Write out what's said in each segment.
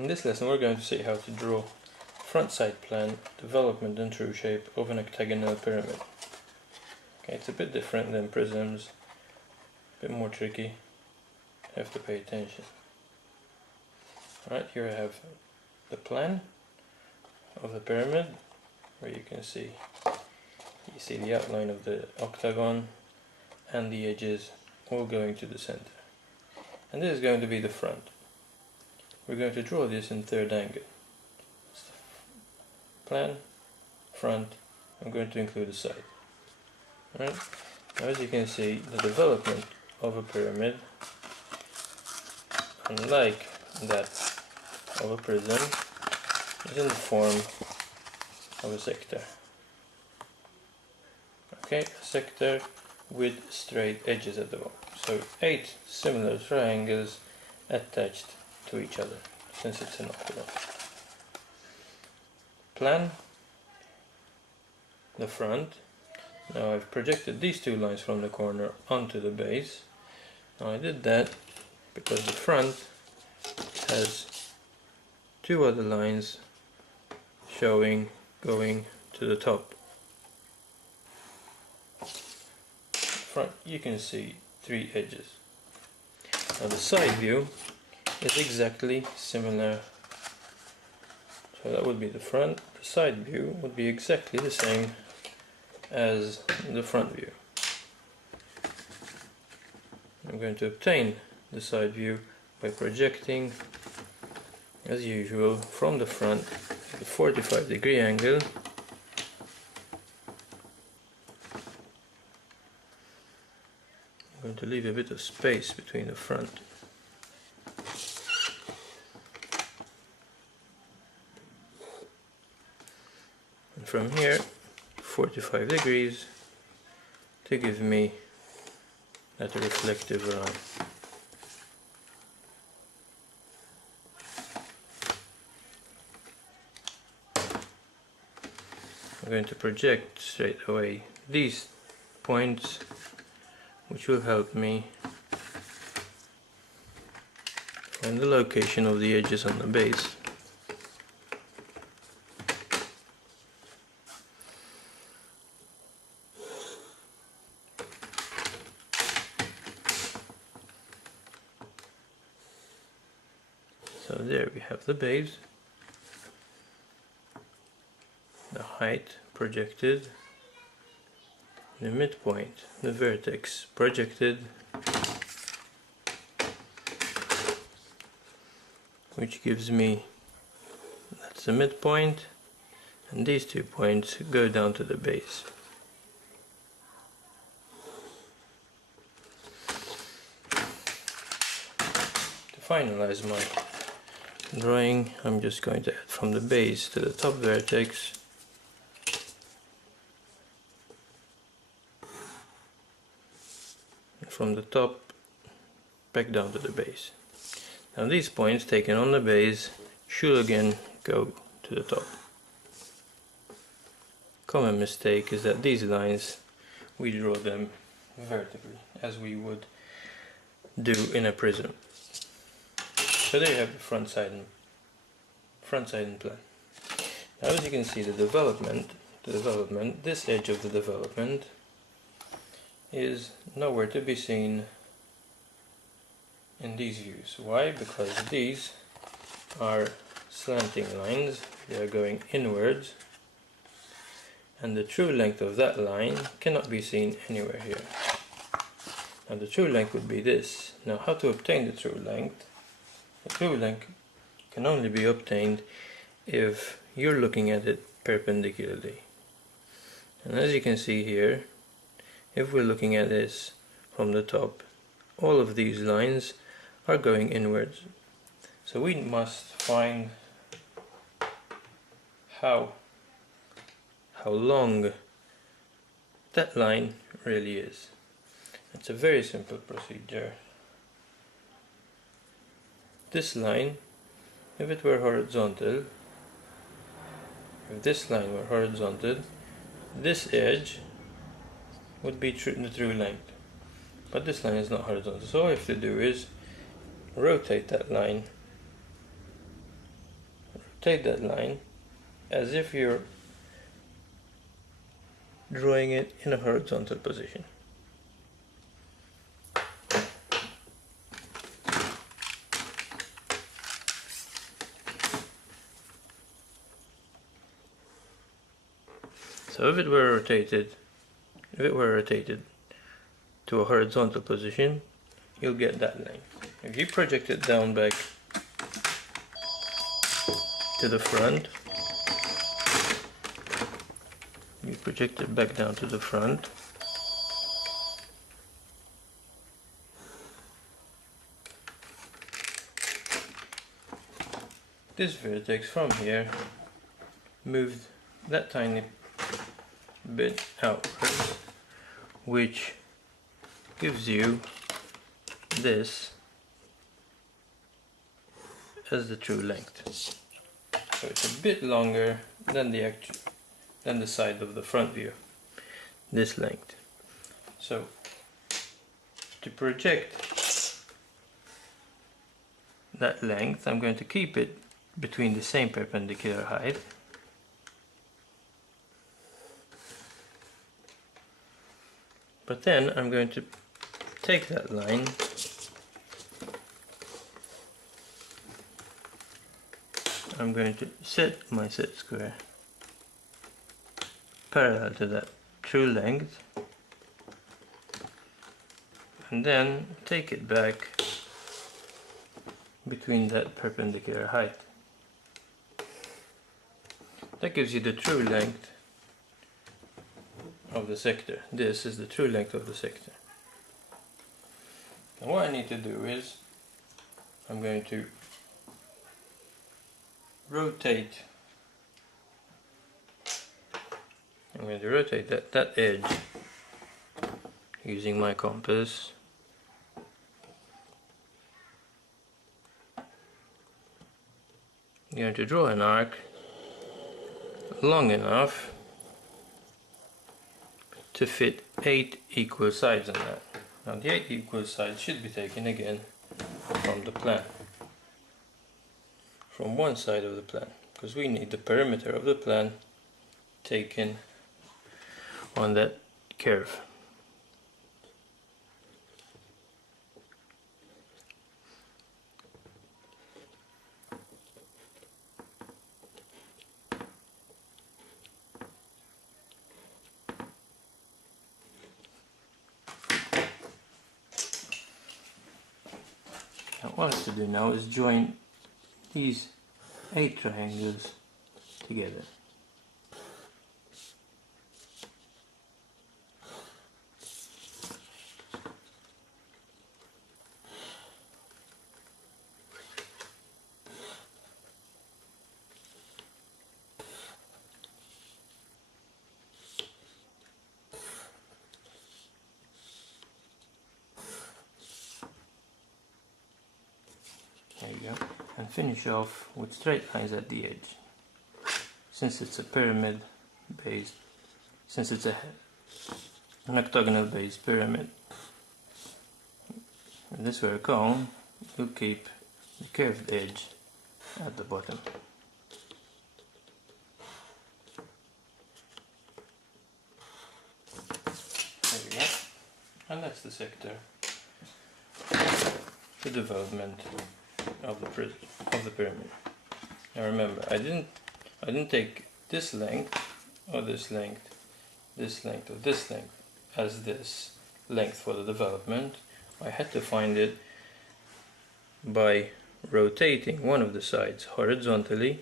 In this lesson we're going to see how to draw front side plan, development and true shape of an octagonal pyramid. Okay, it's a bit different than prisms, a bit more tricky, you have to pay attention. Alright, here I have the plan of the pyramid, where you can see the outline of the octagon and the edges all going to the center. And this is going to be the front. We're going to draw this in third angle. Plan, front, I'm going to include a side. Alright, now as you can see, the development of a pyramid, unlike that of a prism, is in the form of a sector. Okay, a sector with straight edges at the bottom. So 8 similar triangles attached to each other, since it's an octagon. Plan the front. Now I've projected these two lines from the corner onto the base. Now I did that because the front has two other lines showing going to the top. Front, you can see 3 edges. Now the side view is exactly similar. So that would be the front. The side view would be exactly the same as the front view. I'm going to obtain the side view by projecting, as usual, from the front at a 45-degree angle. I'm going to leave a bit of space between the front. And from here, 45 degrees to give me that reflective line. I'm going to project straight away these points, which will help me find the location of the edges on the base. So there we have the base, the height projected, the midpoint, the vertex projected, which gives me, that's the midpoint, and these 2 points go down to the base. To finalize my drawing, I'm just going to add from the base to the top vertex and from the top back down to the base. Now these points taken on the base should again go to the top. Common mistake is that these lines, we draw them vertically as we would do in a prism. So there you have the front side and plan. Now as you can see, the development, this edge of the development is nowhere to be seen in these views. Why? Because these are slanting lines, they are going inwards, and the true length of that line cannot be seen anywhere here. Now the true length would be this. Now how to obtain the true length? The true length can only be obtained if you're looking at it perpendicularly. And as you can see here, if we're looking at this from the top, all of these lines are going inwards. So we must find how long that line really is. It's a very simple procedure. This line, if it were horizontal, if this line were horizontal, this edge would be the true length. But this line is not horizontal, so all I have to do is rotate that line rotate that line as if you're drawing it in a horizontal position. So if it were rotated to a horizontal position, you'll get that length. If you project it down back to the front, you project it back down to the front, this vertex from here moved that tiny bit outwards, which gives you this as the true length. So it's a bit longer than the side of the front view, this length. So to project that length, I'm going to keep it between the same perpendicular height. But then I'm going to take that line I'm going to set my set square parallel to that true length, and then take it back between that perpendicular height. That gives you the true length of the sector. This is the true length of the sector. And what I need to do is I'm going to rotate that edge using my compass. I'm going to draw an arc long enough to fit 8 equal sides on that. Now the 8 equal sides should be taken again from the plan, from one side of the plan, because we need the perimeter of the plan taken on that curve. Now what I have to do now is join these 8 triangles together. There you go. And finish off with straight lines at the edge. Since it's a pyramid based, since it's an octagonal based pyramid, and this were a cone, you'll keep the curved edge at the bottom. There we go. And that's the sector, the development of the pyramid. Now remember, I didn't take this length or this length, this length or this length as this length for the development. I had to find it by rotating one of the sides horizontally,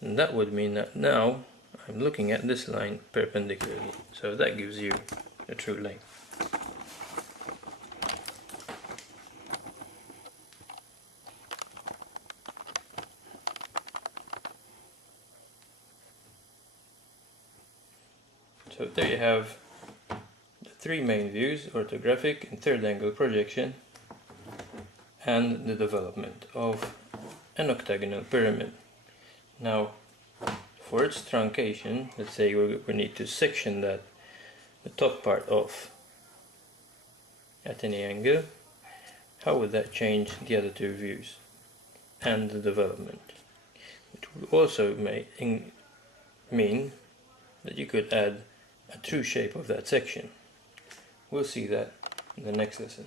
and that would mean that now I'm looking at this line perpendicularly. So that gives you a true length. So there you have the 3 main views: orthographic and third angle projection, and the development of an octagonal pyramid. Now for its truncation, let's say we need to section the top part off at any angle. How would that change the other 2 views and the development? would also mean that you could add a true shape of that section. We'll see that in the next lesson.